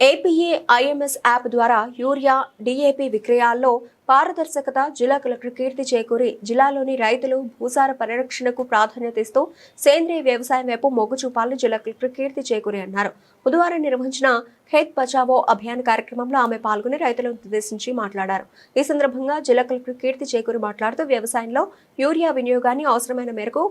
APA IMS app ద్వారా urea, DAP విక్రయాల్లో పారదర్శకత జిల్లా కలెక్టర్ కీర్తి చేకూరి జిల్లాలోని రైతులు భూసార పరిరక్షణకు ప్రాధాన్యత ఇస్తూ సేంద్రీయ వ్యవసాయం వైపు మొగ్గు చూపాలని జిల్లా కలెక్టర్ కీర్తి చేకూరి అన్నారు. బుధవారం నిర్వహించిన ఖేత్ బచావో అభియాన్ కార్యక్రమంలో ఆమె పాల్గొని రైతులను ఉద్దేశించి మాట్లాడారు. ఈ సందర్భంగా జిల్లా కలెక్టర్ కీర్తి చేకూరి మాట్లాడుతూ వ్యవసాయంలో యూరియా వినియోగాన్ని అవసరమైన మేరకు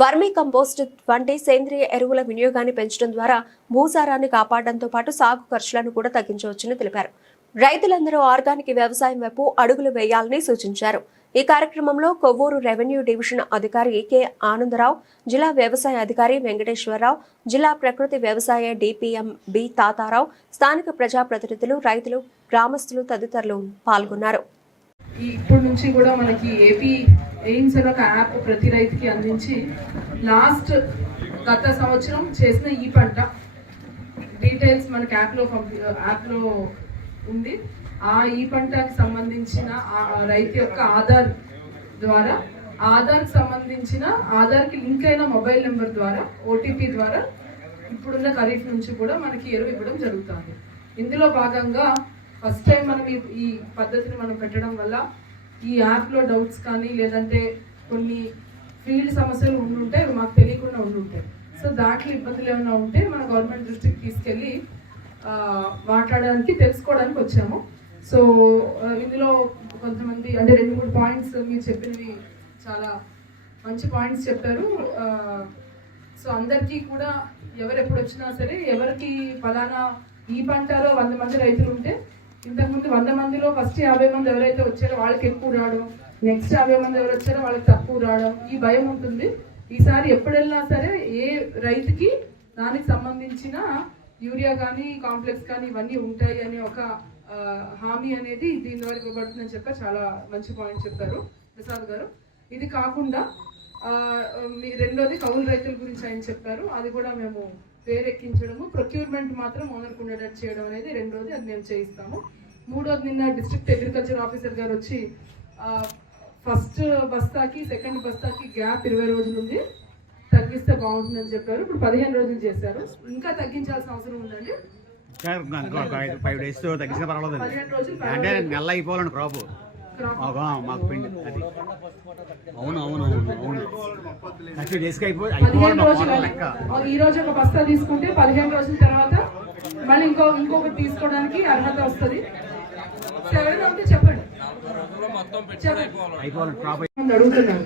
వర్మీ కంపోస్ట్ వంటి సేంద్రియ ఎరువుల వినియోగాన్ని పెంచడం ద్వారా భూసారాన్ని కాపాడడంతో పాటు సాగు ఖర్చులను కూడా తగ్గించవచ్చని తెలిపారు. రైతులందరూ ఆర్గానిక్ వ్యవసాయం వైపు అడుగులు వేయాలని సూచించారు. ఈ కార్యక్రమంలో కొవ్వూరు రెవెన్యూ డివిజన్ అధికారి కె ఆనందరావు, జిల్లా వ్యవసాయ అధికారి వెంకటేశ్వరరావు, జిల్లా ప్రకృతి వ్యవసాయ డిపిఎం బి తాతారావు, స్థానిక ప్రజాప్రతినిధులు, రైతులు, గ్రామస్తులు తదితరులు పాల్గొన్నారు. ఇప్పటి నుంచి కూడా మనకి ఏపీ ఎయిమ్స్ అనే ఒక యాప్ ప్రతి రైతుకి అందించి గత సంవత్సరం చేసిన ఈ పంట డీటెయిల్స్ మనకి యాప్లో ఉంది. ఈ పంటకి సంబంధించిన రైతు యొక్క ఆధార్కి లింక్ అయిన మొబైల్ నెంబర్ ద్వారా ఓటీపీ ద్వారా ఇప్పుడున్న ఖరీఫ్ నుంచి కూడా మనకి ఎరువు ఇవ్వడం జరుగుతుంది. ఇందులో భాగంగా ఫస్ట్ టైం మనం ఈ పద్ధతిని మనం పెట్టడం వల్ల ఈ యాప్లో డౌట్స్ కానీ లేదంటే కొన్ని ఫీల్డ్ సమస్యలు ఉండుంటాయి, మాకు తెలియకుండా ఉండుంటాయి. సో దాంట్లో ఇబ్బందులు ఏమైనా ఉంటే మన గవర్నమెంట్ దృష్టికి తీసుకెళ్ళి మాట్లాడడానికి తెలుసుకోవడానికి వచ్చాము. సో ఇందులో కొంతమంది అంటే 2-3 పాయింట్స్ మీరు చెప్పినవి చాలా మంచి పాయింట్స్ చెప్పారు. సో అందరికీ కూడా ఎవరు ఎప్పుడు వచ్చినా సరే ఎవరికి ఫలానా ఈ పంటలో 100 మంది రైతులు ఉంటే ఇంతకుముందు 100 మందిలో ఫస్ట్ 50 మంది ఎవరైతే వచ్చారో వాళ్ళకి ఎక్కువ రావడం, నెక్స్ట్ 50 మంది ఎవరు వచ్చారో వాళ్ళకి తక్కువ రావడం, ఈ భయం ఉంటుంది. ఈసారి ఎప్పుడు వెళ్ళినా సరే ఏ రైతుకి దానికి సంబంధించిన యూరియా కానీ కాంప్లెక్స్ కానీ ఇవన్నీ ఉంటాయి అనే ఒక హామీ అనేది దీని ద్వారా ఇవ్వబడుతుందని చెప్పారు. చాలా మంచి పాయింట్ చెప్పారు ప్రసాద్ గారు. ఇది కాకుండా రెండోది కౌలు రైతుల గురించి ఆయన చెప్పారు. అది కూడా మేము పేరెక్కించడము, ప్రొక్యూర్మెంట్ మాత్రం ఓనర్కు ఉండేటట్టు చేయడం అనేది రెండోది, అది మేము చేయిస్తాము. మూడోది నిన్న డిస్ట్రిక్ట్ అగ్రికల్చర్ ఆఫీసర్ గారు వచ్చి ఫస్ట్ బస్తాకి సెకండ్ బస్తాకి గ్యాప్ 20 రోజులు ఉంది, తగ్గిస్తే బాగుంటుందని చెప్పారు. ఇప్పుడు 15 రోజులు చేశారు. ఇంకా తగ్గించాల్సిన అవసరం ఉందండి. 5 days తగ్గించిన పర్వాలేదు. 15 రోజులు అంటే నెల అయిపోవాలండి క్రాప్ మాకు పిండి అది. అవును 30 daysకి ఈ రోజు ఒక బస్తా తీసుకుంటే 15 రోజుల తర్వాత మళ్ళీ ఇంకొకటి తీసుకోవడానికి అర్హత వస్తుంది. చెప్పండి అడుగుతున్నారు.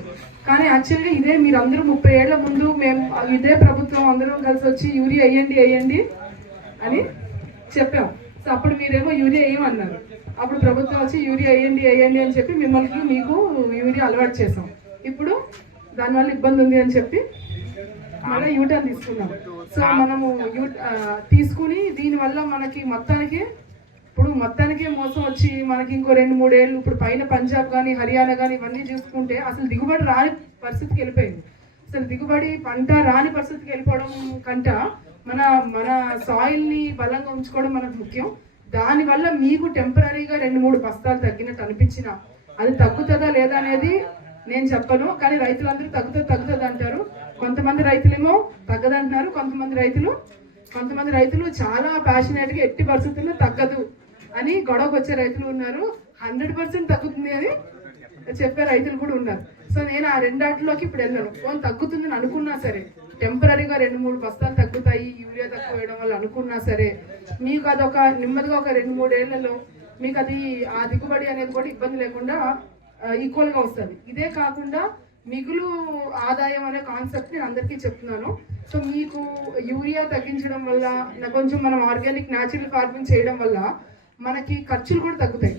కానీ యాక్చువల్గా ఇదే మీరు అందరూ 30 ఏళ్ల ముందు మేము ఇదే ప్రభుత్వం అందరం కలిసి వచ్చి యూరియా వేయండి అని చెప్పాం. సో అప్పుడు మీరేమో యూరియా వేయమన్నారు. అప్పుడు ప్రభుత్వం వచ్చి యూరియా వేయండి అని చెప్పి మీకు యూరియా అలవాటు చేసాం. ఇప్పుడు దానివల్ల ఇబ్బంది ఉంది అని చెప్పి మళ్ళీ యూటర్న్ తీసుకున్నాం. సో మనము తీసుకుని దీనివల్ల మనకి మొత్తానికే మోసం వచ్చి మనకి ఇంకో 2-3 ఏళ్ళు ఇప్పుడు పైన పంజాబ్ కానీ హర్యానా కానీ ఇవన్నీ చూసుకుంటే అసలు దిగుబడి రాని పరిస్థితికి వెళ్ళిపోయింది. అసలు దిగుబడి పంట రాని పరిస్థితికి వెళ్ళిపోవడం కంట మన సాయిల్ని బలంగా ఉంచుకోవడం మనకు ముఖ్యం. దానివల్ల మీకు టెంపరీగా 2-3 బస్తాలు తగ్గినట్టు అనిపించిన అది తగ్గుతుందా లేదా అనేది నేను చెప్పను. కానీ రైతులందరూ తగ్గుతుంది అంటారు. కొంతమంది రైతులేమో తగ్గదంటున్నారు. కొంతమంది రైతులు చాలా ప్యాషనేట్గా ఎట్టి పరిస్థితుల్లో తగ్గదు అని గొడవకు వచ్చే రైతులు ఉన్నారు. 100% తగ్గుతుంది అని చెప్పే రైతులు కూడా ఉన్నారు. సో నేను ఆ రెండాటిలోకి ఇప్పుడు వెళ్ళను. ఫోన్ తగ్గుతుందని అనుకున్నా సరే, టెంపరీగా 2-3 బస్తాలు తగ్గుతాయి యూరియా తక్కువ వేయడం వల్ల అనుకున్నా సరే, మీకు అదొక నెమ్మదిగా ఒక 2-3 ఏళ్లలో మీకు అది ఆ దిగుబడి అనేది కూడా ఇబ్బంది లేకుండా ఈక్వల్గా వస్తుంది. ఇదే కాకుండా మిగులు ఆదాయం అనే కాన్సెప్ట్ నేను అందరికీ చెప్తున్నాను. సో మీకు యూరియా తగ్గించడం వల్ల కొంచెం మనం ఆర్గానిక్ న్యాచురల్ ఫార్మింగ్ చేయడం వల్ల మనకి ఖర్చులు కూడా తగ్గుతాయి.